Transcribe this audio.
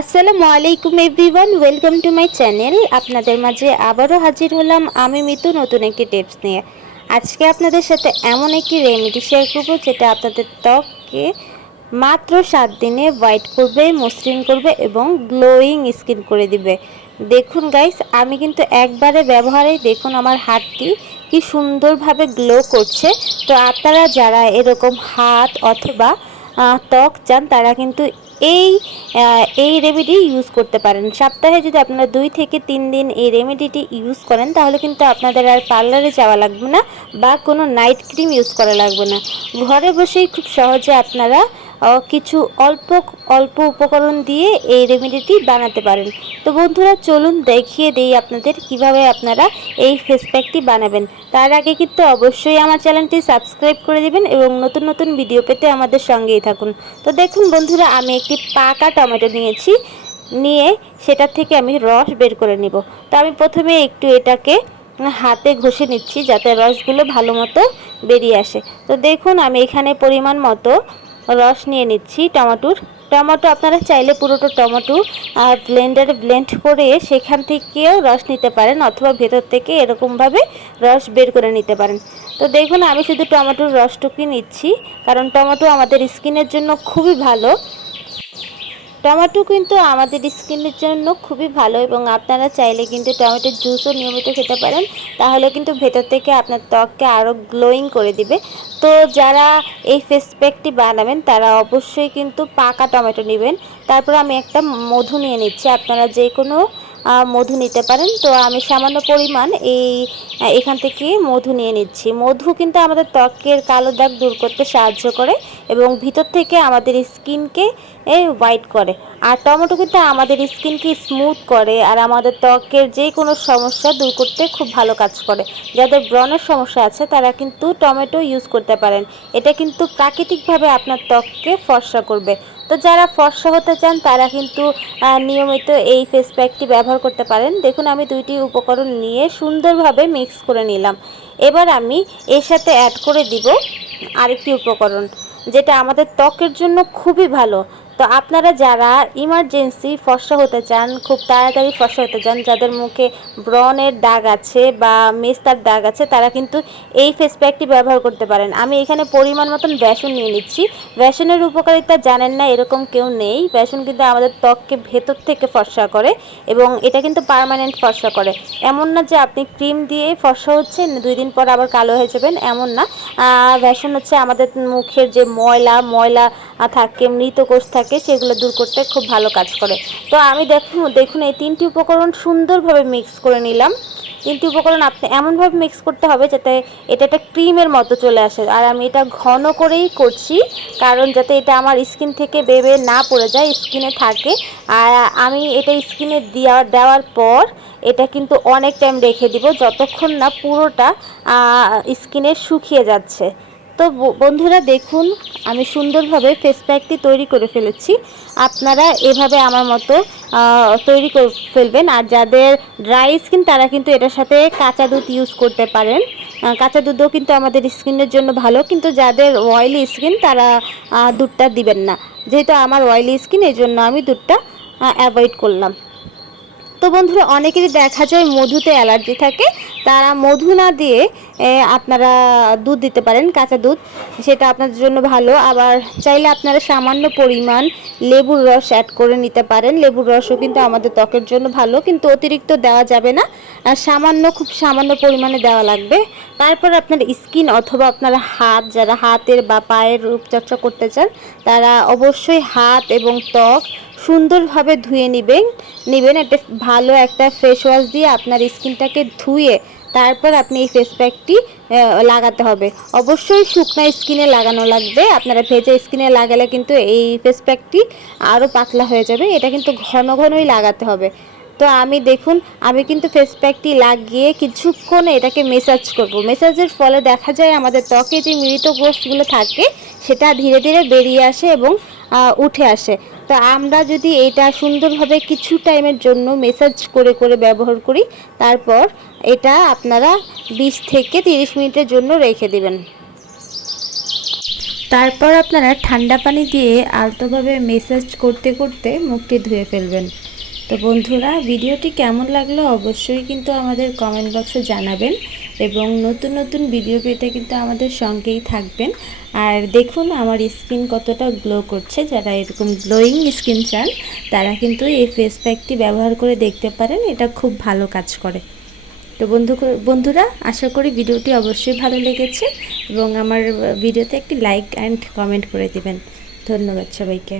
আসসালামু আলাইকুম everyone, welcome to my channel. আপনাদের মাঝে আবারও হাজির হলাম আমি মিতু নতুন একটি টিপস নিয়ে। আজকে আপনাদের সাথে এমন একটি রেমেডি শেয়ার করব যেটা আপনাদের ত্বককে মাত্র 7 দিনে হোয়াইট করবে, মসৃণ করবে এবং গ্লোয়িং স্কিন করে দিবে। দেখুন গাইস, আমি কিন্তু একবারে ব্যবহারেই দেখুন আমার হাতটি কি সুন্দরভাবে গ্লো করছে। তো আপনারা যারা এরকম হাত অথবা ত্বক চান তারা কিন্তু এই এই রেমেডি ইউজ করতে পারেন। সপ্তাহে যদি আপনারা 2 থেকে 3 দিন এই রেমেডিটি ইউজ করেন তাহলে কিন্তু আপনাদের আর পার্লারে যাওয়া লাগবে না বা কোনো নাইট ক্রিম ইউজ করা লাগবে না। ঘরে বসেই খুব সহজে আপনারা কিছু অল্প অল্প উপকরণ দিয়ে এই রেমেডিটি বানাতে পারেন। তো বন্ধুরা চলুন দেখিয়ে দেই আপনাদের কিভাবে আপনারা এই ফেস প্যাকটি বানাবেন। তার আগে কিন্তু অবশ্যই আমার চ্যানেলটি সাবস্ক্রাইব করে দিবেন এবং নতুন নতুন ভিডিও পেতে আমাদের সঙ্গেই থাকুন। তো দেখুন বন্ধুরা, আমি একটি পাকা টমেটো নিয়ে সেটা থেকে আমি রস বের করে নিব। তো আমি প্রথমে একটু এটাকে হাতে ঘষে নিচ্ছি যাতে রসগুলো ভালো মতো বেরিয়ে আসে। তো দেখুন আমি এখানে পরিমাণ মতো রস নিয়ে নিচ্ছি টমেটো আপনারা চাইলে পুরোটা টমেটো ব্লেন্ডারে ব্লেন্ড করে সেখান থেকেও রস নিতে পারেন অথবা ভেতর থেকে এরকমভাবে রস বের করে নিতে পারেন। তো দেখুন আমি শুধু টমেটোর রসটুকুই নিচ্ছি, কারণ টমেটো আমাদের স্কিনের জন্য খুবই ভালো। টমেটো কিন্তু আমাদের স্কিনের জন্য খুবই ভালো এবং আপনারা চাইলে কিন্তু টমেটোর জুসও নিয়মিত খেতে পারেন, তাহলে কিন্তু ভেতর থেকে আপনার ত্বককে আরও গ্লোয়িং করে দিবে। তো যারা এই ফেস প্যাকটি বানাবেন তারা অবশ্যই কিন্তু পাকা টমেটো নেবেন। তারপর আমি একটা মধু নিয়ে নিচ্ছি, আপনারা যে কোনো মধু নিতে পারেন। তো আমি সামান্য পরিমাণ এখান থেকে মধু নিয়ে নিচ্ছি। মধু কিন্তু আমাদের ত্বকের কালো দাগ দূর করতে সাহায্য করে এবং ভিতর থেকে আমাদের স্কিনকে হোয়াইট করে। আর টমেটো কিন্তু আমাদের স্কিনকে স্মুথ করে আর আমাদের ত্বকের যে কোনো সমস্যা দূর করতে খুব ভালো কাজ করে। যাদের ব্রণের সমস্যা আছে তারা কিন্তু টমেটো ইউজ করতে পারেন। এটা কিন্তু প্রাকৃতিকভাবে আপনার ত্বককে ফর্সা করবে। তো যারা ফর্সা হতে চান তারা কিন্তু নিয়মিত এই ফেস প্যাকটি ব্যবহার করতে পারেন। দেখুন আমি দুইটি উপকরণ নিয়ে সুন্দরভাবে মিক্স করে নিলাম। এবার আমি এর সাথে অ্যাড করে দিব আরেকটি উপকরণ যেটা আমাদের ত্বকের জন্য খুবই ভালো। তো আপনারা যারা ইমার্জেন্সি ফর্সা হতে চান, খুব তাড়াতাড়ি ফর্সা হতে চান, যাদের মুখে ব্রণের দাগ আছে বা মেস্তার দাগ আছে তারা কিন্তু এই ফেস প্যাকটি ব্যবহার করতে পারেন। আমি এখানে পরিমাণ মতন বেসন নিয়ে নিচ্ছি। বেসনের উপকারিতা জানেন না এরকম কেউ নেই। বেসন কিন্তু আমাদের ত্বককে ভেতর থেকে ফর্সা করে এবং এটা কিন্তু পার্মানেন্ট ফর্সা করে। এমন না যে আপনি ক্রিম দিয়ে ফর্সা হচ্ছেন 2 দিন পর আবার কালো হয়ে যাবেন, এমন না। বেসন হচ্ছে আমাদের মুখের যে ময়লা থাকে, মৃত কোষ থাকে, সেগুলো দূর করতে খুব ভালো কাজ করে। তো আমি দেখুন এই 3টি উপকরণ সুন্দরভাবে মিক্স করে নিলাম। 3টি উপকরণ আপনি এমনভাবে মিক্স করতে হবে যাতে এটা একটা ক্রিমের মতো চলে আসে। আর আমি এটা ঘন করেই করছি, কারণ যাতে এটা আমার স্কিন থেকে বেবে না পড়ে যায়, স্কিনে থাকে। আর আমি এটা স্কিনে দেওয়ার পর এটা কিন্তু অনেক টাইম রেখে দিব, যতক্ষণ না পুরোটা স্কিনে শুকিয়ে যাচ্ছে। তো বন্ধুরা দেখুন আমি সুন্দরভাবে ফেস প্যাকটি তৈরি করে ফেলেছি। আপনারা এভাবে আমার মতো তৈরি করে ফেলবেন। আর যাদের ড্রাই স্কিন তারা কিন্তু এটার সাথে কাঁচা দুধ ইউজ করতে পারেন। কাঁচা দুধও কিন্তু আমাদের স্কিনের জন্য ভালো, কিন্তু যাদের অয়েলি স্কিন তারা দুধটা দিবেন না। যেহেতু আমার অয়েলি স্কিন এই জন্য আমি দুধটা অ্যাভয়েড করলাম। তো বন্ধুরা অনেকেরই দেখা যায় মধুতে অ্যালার্জি থাকে, তারা মধু না দিয়ে আপনারা দুধ দিতে পারেন, কাঁচা দুধ, সেটা আপনাদের জন্য ভালো। আবার চাইলে আপনারা সামান্য পরিমাণ লেবুর রস অ্যাড করে নিতে পারেন। লেবুর রসও কিন্তু আমাদের ত্বকের জন্য ভালো, কিন্তু অতিরিক্ত দেওয়া যাবে না, খুব সামান্য পরিমাণে দেওয়া লাগবে। তারপর আপনার স্কিন অথবা আপনার হাত, যারা হাতের বা পায়ের রূপচর্চা করতে চান তারা অবশ্যই হাত এবং ত্বক সুন্দরভাবে ধুয়ে নেবেন একটা ভালো একটা ফেস ওয়াশ দিয়ে আপনার স্কিনটাকে ধুয়ে তারপর আপনি এই ফেস প্যাকটি লাগাতে হবে। অবশ্যই শুকনো স্কিনে লাগানো লাগবে। আপনারা ভেজা স্কিনে লাগালে কিন্তু এই ফেস প্যাকটি আরও পাতলা হয়ে যাবে। এটা কিন্তু ঘন ঘনই লাগাতে হবে। তো আমি কিন্তু ফেস প্যাকটি লাগিয়ে কিছুক্ষণ এটাকে মেসাজ করব। মেসাজের ফলে দেখা যায় আমাদের ত্বকে যে মৃত কোষগুলো থাকে সেটা ধীরে ধীরে বেরিয়ে আসে এবং উঠে আসে। তো আমরা যদি এটা সুন্দরভাবে কিছু টাইমের জন্য মেসাজ করে করে ব্যবহার করি, তারপর এটা আপনারা 20 থেকে 30 মিনিটের জন্য রেখে দেবেন। তারপর আপনারা ঠান্ডা পানি দিয়ে আলতোভাবে মেসাজ করতে করতে মুখটি ধুয়ে ফেলবেন। তো বন্ধুরা, ভিডিওটি কেমন লাগলো অবশ্যই কিন্তু আমাদের কমেন্ট বক্সে জানাবেন এবং নতুন নতুন ভিডিও পেতে কিন্তু আমাদের সঙ্গেই থাকবেন। আর দেখুন আমার স্কিন কতটা গ্লো করছে। যারা এরকম গ্লোয়িং স্কিন চান তারা কিন্তু এই ফেস প্যাকটি ব্যবহার করে দেখতে পারেন, এটা খুব ভালো কাজ করে। তো বন্ধুরা, আশা করি ভিডিওটি অবশ্যই ভালো লেগেছে এবং আমার ভিডিওতে একটি লাইক অ্যান্ড কমেন্ট করে দিবেন। ধন্যবাদ সবাইকে।